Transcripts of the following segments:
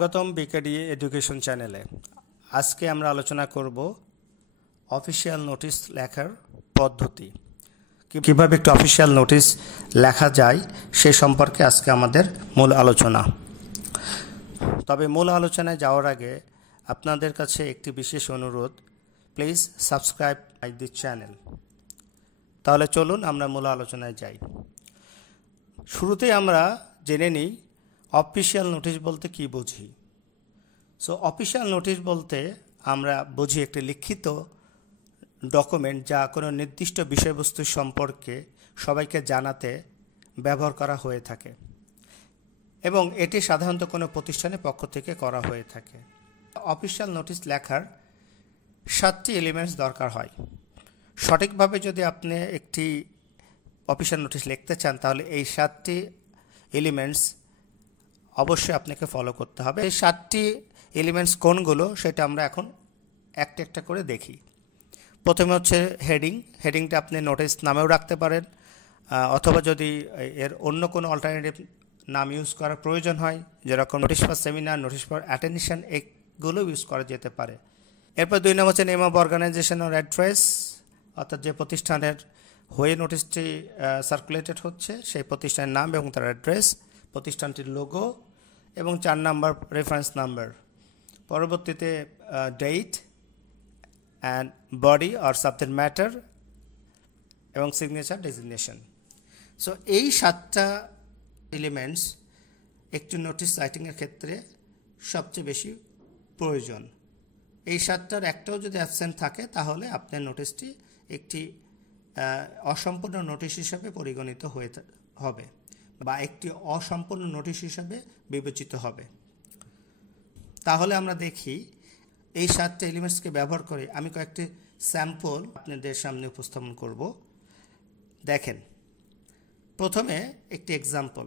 স্বাগতম বিকেডি এডুকেশন চ্যানেলে। আজকে আমরা আলোচনা করব অফিসিয়াল নোটিশ লেখার পদ্ধতি, কিভাবে একটা অফিসিয়াল নোটিশ লেখা যায় সে সম্পর্কে আজকে আমাদের মূল আলোচনা। তবে মূল আলোচনায় যাওয়ার আগে আপনাদের কাছে একটি বিশেষ অনুরোধ, please subscribe my this channel. তাহলে চলুন আমরা মূল আলোচনায় যাই। শুরুতেই আমরা জেনে নিই অফিসিয়াল নোটিশ বলতে কি বুঝি। অফিসিয়াল নোটিশ বলতে আমরা বুঝি একটি লিখিত ডকুমেন্ট যা কোনো নির্দিষ্ট বিষয়বস্তু সম্পর্কে সবাইকে জানাতে ব্যবহার করা হয়ে থাকে এবং এটি সাধারণত কোনো প্রতিষ্ঠানের পক্ষ থেকে করা হয়ে থাকে। অফিসিয়াল নোটিশ লেখার 7টি এলিমেন্টস দরকার হয়। সঠিকভাবে যদি আপনি একটি অফিসিয়াল নোটিশ লিখতে চান তাহলে এই 7টি এলিমেন্টস অবশ্যই আপনাকে ফলো করতে হবে। এই 7টি এলিমেন্টস কোনগুলো সেটা আমরা এখন একটা একটা করে দেখি। প্রথমে হচ্ছে হেডিংটা আপনি নোটিশ নামেও রাখতে পারেন, অথবা যদি এর অন্য কোনো অল্টারনেটিভ নাম ইউজ করার প্রয়োজন হয়, যেরকম notice for seminar, notice for attention, এগুলো ইউজ করা যেতে পারে। এরপর 2 নম্বর হচ্ছে name of organisation or address, অর্থাৎ যে প্রতিষ্ঠানের হয়ে নোটিশটি সার্কুলেটেড হচ্ছে সেই প্রতিষ্ঠানের নাম এবং তার অ্যাড্রেস, প্রতিষ্ঠানটির লোগো এবং 4 নম্বর রেফারেন্স নাম্বার। পরবর্তীতে date and body or subject matter এবং সিগনেচার ডেজিগনেশন। এই 7টা এলিমেন্টস একটি নোটিশ রাইটিংয়ের ক্ষেত্রে সবচেয়ে বেশি প্রয়োজন। এই 7টার একটাও যদি অ্যাবসেন্ট থাকে তাহলে আপনার নোটিশটি একটি অসম্পূর্ণ নোটিশ হিসাবে পরিগণিত হবে বা একটি অসম্পূর্ণ নোটিশ হিসাবে বিবেচিত হবে। তাহলে আমরা দেখি এই 7টা এলিমেন্টসকে ব্যবহার করে আমি কয়েকটি স্যাম্পল আপনাদের সামনে উপস্থাপন করব। দেখেন, প্রথমে একটি এক্সাম্পল।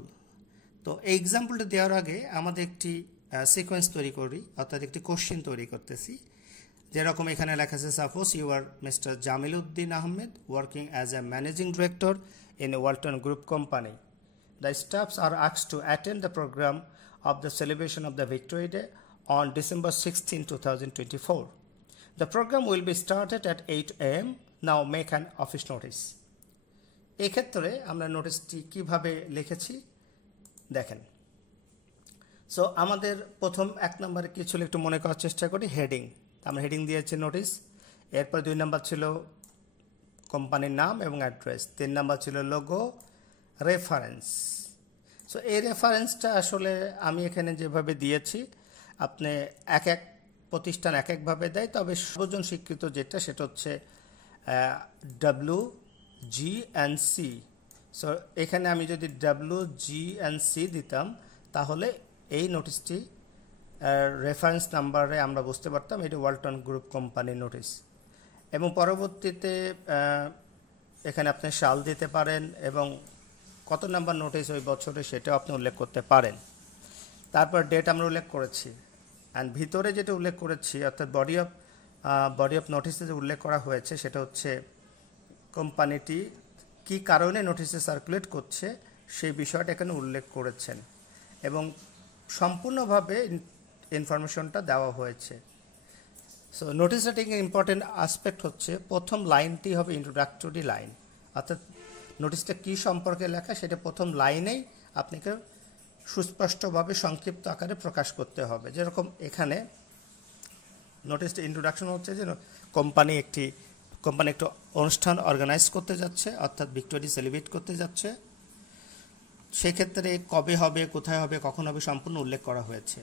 এই এক্সাম্পলটা দেওয়ার আগে আমাদের একটি সিকোয়েন্স তৈরি করি, অর্থাৎ একটি কোশ্চেন তৈরি করতেছি। যেরকম এখানে লেখা আছে, suppose you are mister Jamil Uddin Ahmed working as a managing director in a Walton group company. The staffs are asked to attend the program of the celebration of the Victory Day on December 16, 2024. The program will be started at 8 a.m. Now make an office notice. এই ক্ষেত্রে আমরা নোটিশটি কিভাবে লিখেছি দেখেন। আমাদের প্রথম 1 নম্বরে কি ছিল একটু মনে করার চেষ্টা করি। হেডিং, আমরা হেডিং দিয়েছি নোটিশ। এরপর 2 নম্বর ছিল কোম্পানির নাম এবং অ্যাড্রেস। 3 নম্বর ছিল লোগো, রেফারেন্স। এই রেফারেন্সটা আসলে আমি এখানে যেভাবে দিয়েছি, আপনি এক প্রতিষ্ঠান এক একভাবে দেয়, তবে সর্বজন স্বীকৃত যেটা সেটা হচ্ছে WGNC। এখানে আমি যদি WGNC দিতাম তাহলে এই নোটিশটি রেফারেন্স নাম্বারে আমরা বুঝতে পারতাম এটি ওয়ালটন গ্রুপ কোম্পানির নোটিশ। এবং পরবর্তীতে এখানে আপনি সাল দিতে পারেন এবং কত নাম্বার নোটিশ ওই বছরে সেটাও আপনি উল্লেখ করতে পারেন। তারপর ডেট আমরা উল্লেখ করেছি, অ্যান্ড ভিতরে যেটা উল্লেখ করেছি অর্থাৎ বডি অফ নোটিসে যে উল্লেখ করা হয়েছে সেটা হচ্ছে কোম্পানিটি কী কারণে নোটিশে সার্কুলেট করছে সেই বিষয়টা এখানে উল্লেখ করেছেন এবং সম্পূর্ণভাবে ইনফরমেশনটা দেওয়া হয়েছে। নোটিশ রাইটিংয়ের ইম্পর্টেন্ট আসপেক্ট হচ্ছে প্রথম লাইনটি হবে ইন্ট্রোডাক্টরি লাইন, অর্থাৎ নোটিশটা কী সম্পর্কে লেখা সেটা প্রথম লাইনেই আপনাকে সুস্পষ্টভাবে সংক্ষিপ্ত আকারে প্রকাশ করতে হবে। যেরকম এখানে নোটিশটা ইন্ট্রোডাকশন হচ্ছে যে কোম্পানি একটি অনুষ্ঠান অর্গানাইজ করতে যাচ্ছে, অর্থাৎ ভিক্টোরি সেলিব্রেট করতে যাচ্ছে। সেক্ষেত্রে কবে হবে, কোথায় হবে, কখন হবে সম্পূর্ণ উল্লেখ করা হয়েছে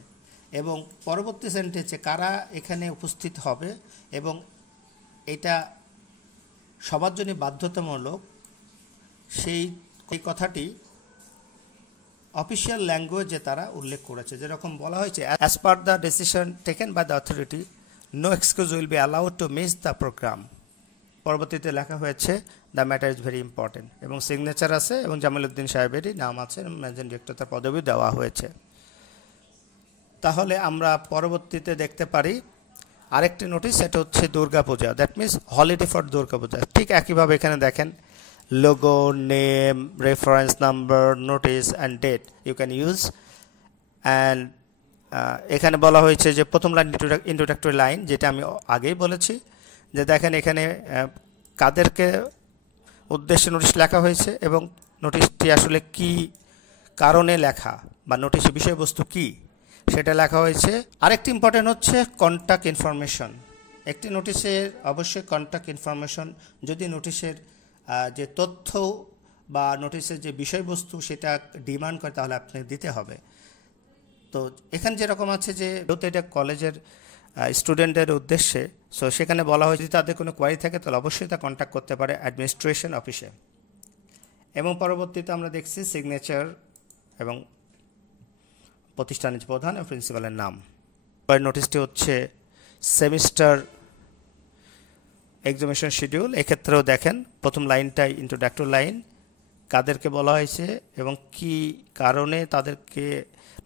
এবং পরবর্তী সেন্টেন্সে কারা এখানে উপস্থিত হবে এবং এটা সবার জন্য বাধ্যতামূলক সেই কথাটি অফিসিয়াল ল্যাঙ্গুয়েজে তারা উল্লেখ করেছে। যেরকম বলা হয়েছে, as per the decision taken by the authority no excuse will be allowed to miss the programme. পরবর্তীতে লেখা হয়েছে the matter is very important এবং সিগনেচার আছে এবং জামিল উদ্দিন সাহেবেরই নাম আছে এবং ম্যানেজিং ডিরেক্টর তার পদবি দেওয়া হয়েছে। তাহলে আমরা পরবর্তীতে দেখতে পারি আরেকটি নোটিশ, সেটা হচ্ছে Durga Puja, that means holiday for Durga Puja. ঠিক একইভাবে এখানে দেখেন logo, name, reference number, notice and date you can use, and এখানে বলা হয়েছে যে প্রথম লাইন ইন্ট্রোডাক্টরি লাইন, যেটা আমি আগেই বলেছি যে দেখেন এখানে কাদেরকে উদ্দেশ্যে নোটিশ লেখা হয়েছে এবং নোটিশটি আসলে কি কারণে লেখা বা নোটিশের বিষয়বস্তু কি সেটা লেখা হয়েছে। আরেকটি ইম্পর্টেন্ট হচ্ছে কন্ট্যাক্ট ইনফরমেশন। একটি নোটিশের অবশ্যই কন্ট্যাক্ট ইনফরমেশন, যদি নোটিশের যে তথ্য বা নোটিশের যে বিষয়বস্তু সেটা ডিমান্ড করে তাহলে আপনাকে দিতে হবে। তো এখানে যেরকম আছে যে যেহেতু এটা কলেজের স্টুডেন্টদের উদ্দেশ্যে, সো সেখানে বলা হয়েছে যদি তাদের কোনো কোয়ারি থাকে তাহলে অবশ্যই তা কন্ট্যাক্ট করতে পারে অ্যাডমিনিস্ট্রেশন অফিসে। এবং পরবর্তীতে আমরা দেখছি সিগনেচার এবং প্রতিষ্ঠানের প্রধান এবং প্রিন্সিপালের নাম। পরের নোটিশটি হচ্ছে সেমিস্টার এক্সামিনেশন শিডিউল। এক্ষেত্রেও দেখেন প্রথম লাইনটাই ইন্ট্রোডাক্টরি লাইন, কাদেরকে বলা হয়েছে এবং কি কারণে তাদেরকে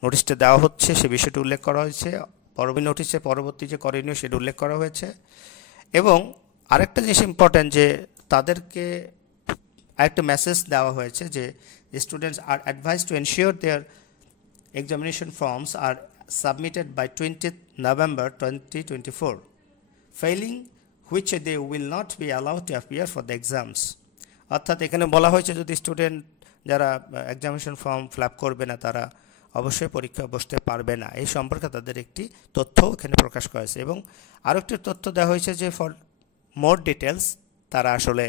নোটিশটা দেওয়া হচ্ছে সে বিষয়টি উল্লেখ করা হয়েছে। পরবর্তী নোটিশে পরবর্তী যে করণীয় সেটা উল্লেখ করা হয়েছে। এবং আরেকটা জিনিস ইম্পর্ট্যান্ট যে তাদেরকে আরেকটা মেসেজ দেওয়া হয়েছে যে students are advice to ensure their examination forms are submitted by 20th November 2024, failing which they will not be allowed to appear for the exams. অর্থাৎ এখানে বলা হয়েছে যদি স্টুডেন্ট যারা এক্সামিনেশন ফর্ম ফিল আপ করবে না তারা অবশ্যই পরীক্ষা বসতে পারবে না, এই সম্পর্কে তাদের একটি তথ্য এখানে প্রকাশ করা হয়েছে। এবং আরও একটি তথ্য দেওয়া হয়েছে যে ফর মোর ডিটেলস তারা আসলে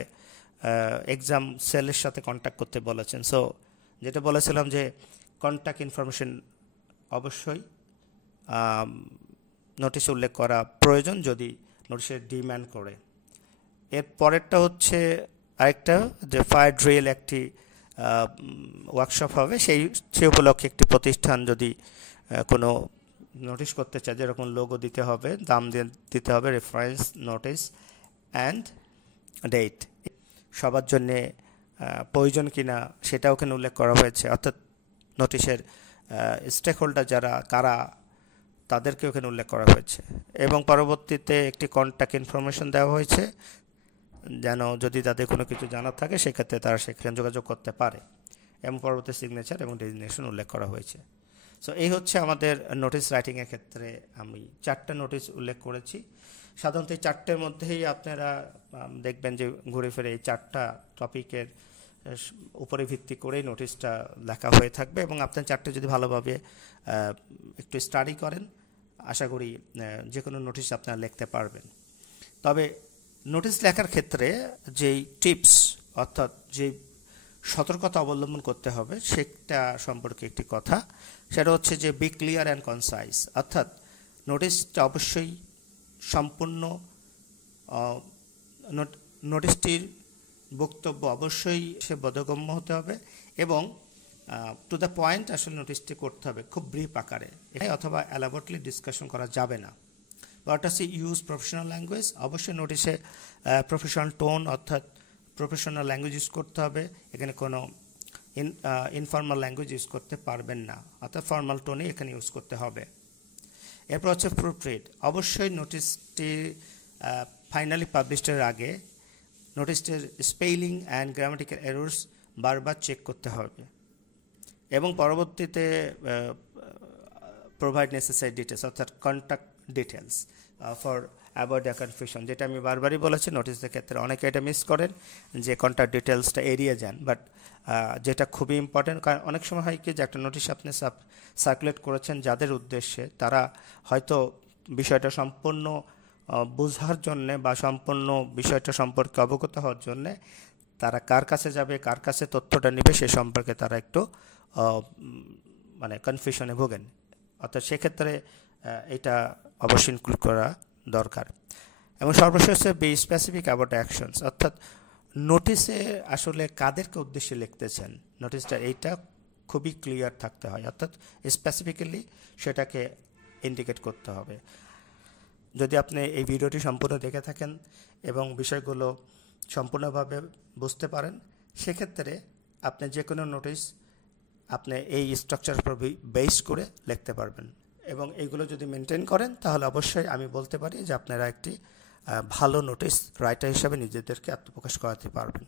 এক্সাম সেলের সাথে কন্ট্যাক্ট করতে বলেছেন। সো যেটা বলেছিলাম যে কন্ট্যাক্ট ইনফরমেশন অবশ্যই নোটিশে উল্লেখ করা প্রয়োজন যদি নোটিশের ডিম্যান্ড করে। এর পরেরটা হচ্ছে আরেকটা যে ফায়ার ড্রিল একটি ওয়ার্কশপ হবে, সেই উপলক্ষে একটি প্রতিষ্ঠান যদি কোনো নোটিশ করতে চায় যেরকম লোগো দিতে হবে, দাম দিতে হবে, রেফারেন্স নোটিশ অ্যান্ড ডেট সবার জন্যে প্রয়োজন কিনা সেটাও ওখানে উল্লেখ করা হয়েছে। অর্থাৎ নোটিশের স্টেক হোল্ডার যারা কারা তাদেরকে ওখানে উল্লেখ করা হয়েছে। এবং পরবর্তীতে একটি কন্ট্যাক্ট ইনফরমেশন দেওয়া হয়েছে যেন যদি তাদের কোনো কিছু জানার থাকে সেক্ষেত্রে তারা সেখানে যোগাযোগ করতে পারে। এবং পরবর্তী সিগনেচার এবং ডেজিগনেশন উল্লেখ করা হয়েছে। সো এই হচ্ছে আমাদের নোটিশ রাইটিংয়ের ক্ষেত্রে আমি 4টা নোটিশ উল্লেখ করেছি। সাধারণত এই 4টের মধ্যেই আপনারা দেখবেন যে ঘুরে ফিরে এই 4টা টপিকের উপরে ভিত্তি করেই নোটিশটা লেখা হয়ে থাকবে। এবং আপনার 4টে যদি ভালোভাবে একটু স্টাডি করেন আশা করি যে কোনো নোটিশ আপনারা লিখতে পারবেন। তবে নোটিশ লেখার ক্ষেত্রে যেই টিপস অর্থাৎ যে সতর্কতা অবলম্বন করতে হবে সেটা সম্পর্কে একটি কথা, সেটা হচ্ছে যে বি ক্লিয়ার অ্যান্ড কনসাইজ। অর্থাৎ নোটিশটা অবশ্যই সম্পূর্ণ নোটিশটির বক্তব্য অবশ্যই সে বোধগম্য হতে হবে এবং টু দ্য পয়েন্ট আসলে নোটিশটি করতে হবে খুব ব্রিফ আকারে, অথবা এলাবোরেটলি ডিসকাশন করা যাবে না। ওটা হচ্ছে ইউজ প্রফেশনাল ল্যাঙ্গুয়েজ, অবশ্যই নোটিশে প্রফেশনাল টোন অর্থাৎ প্রফেশনাল ল্যাঙ্গুয়েজ ইউজ করতে হবে, এখানে কোনো ইনফর্মাল ল্যাঙ্গুয়েজ ইউজ করতে পারবেন না, অর্থাৎ ফর্মাল টোনই এখানে ইউজ করতে হবে। এরপর হচ্ছে প্রুফ রিড, অবশ্যই নোটিশটি ফাইনালি পাবলিশের আগে নোটিশটির স্পেলিং অ্যান্ড গ্রামাটিক্যাল এরর্স বারবার চেক করতে হবে এবং পরবর্তীতে প্রোভাইড নেসেসারি ডিটেলস অর্থাৎ contact details for avoid the confusion, যেটা আমি বারবারই বলেছি নোটিশের ক্ষেত্রে অনেকে এটা মিস করেন যে কন্ট্যাক্ট ডিটেলসটা এড়িয়ে যান, বাট যেটা খুবই ইম্পর্টেন্ট। কারণ অনেক সময় হয় কি যে একটা নোটিশ আপনি সার্কুলেট করেছেন যাদের উদ্দেশ্যে তারা হয়তো বিষয়টা সম্পূর্ণ বোঝার জন্যে বা সম্পূর্ণ বিষয়টা সম্পর্কে অবগত হওয়ার জন্যে তারা কার কাছে যাবে কার কাছে তথ্যটা নেবে সে সম্পর্কে তারা একটু মানে কনফিউশনে ভোগেন। অর্থাৎ সেক্ষেত্রে এটা অবশ্যই ইনক্লুড করা দরকার। এবং সর্বশেষ হচ্ছে বি স্পেসিফিক অ্যাবাউট অ্যাকশনস, অর্থাৎ নোটিশে আসলে কাদেরকে উদ্দেশ্যে লিখতেছেন নোটিশটা এইটা খুবই ক্লিয়ার থাকতে হয়, অর্থাৎ স্পেসিফিক্যালি সেটাকে ইন্ডিকেট করতে হবে। যদি আপনি এই ভিডিওটি সম্পূর্ণ দেখে থাকেন এবং বিষয়গুলো সম্পূর্ণভাবে বুঝতে পারেন সেক্ষেত্রে আপনি যে কোনো নোটিশ আপনি এই স্ট্রাকচার উপর বেস করে লিখতে পারবেন এবং এইগুলো যদি মেনটেন করেন তাহলে অবশ্যই আমি বলতে পারি যে আপনারা একটি ভালো নোটিশ রাইটার হিসাবে নিজেদেরকে আত্মপ্রকাশ করাতে পারবেন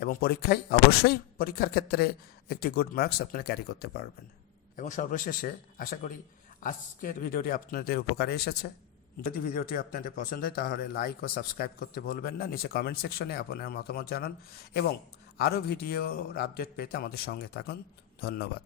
এবং পরীক্ষায় অবশ্যই পরীক্ষার ক্ষেত্রে একটি গুড মার্কস আপনারা ক্যারি করতে পারবেন। এবং সর্বশেষে আশা করি আজকের ভিডিওটি আপনাদের উপকারে এসেছে। যদি ভিডিওটি আপনাদের পছন্দ হয় তাহলে লাইক ও সাবস্ক্রাইব করতে ভুলবেন না। নিচে কমেন্ট সেকশনে আপনার মতামত জানান এবং আরও ভিডিওর আপডেট পেতে আমাদের সঙ্গে থাকুন। ধন্যবাদ।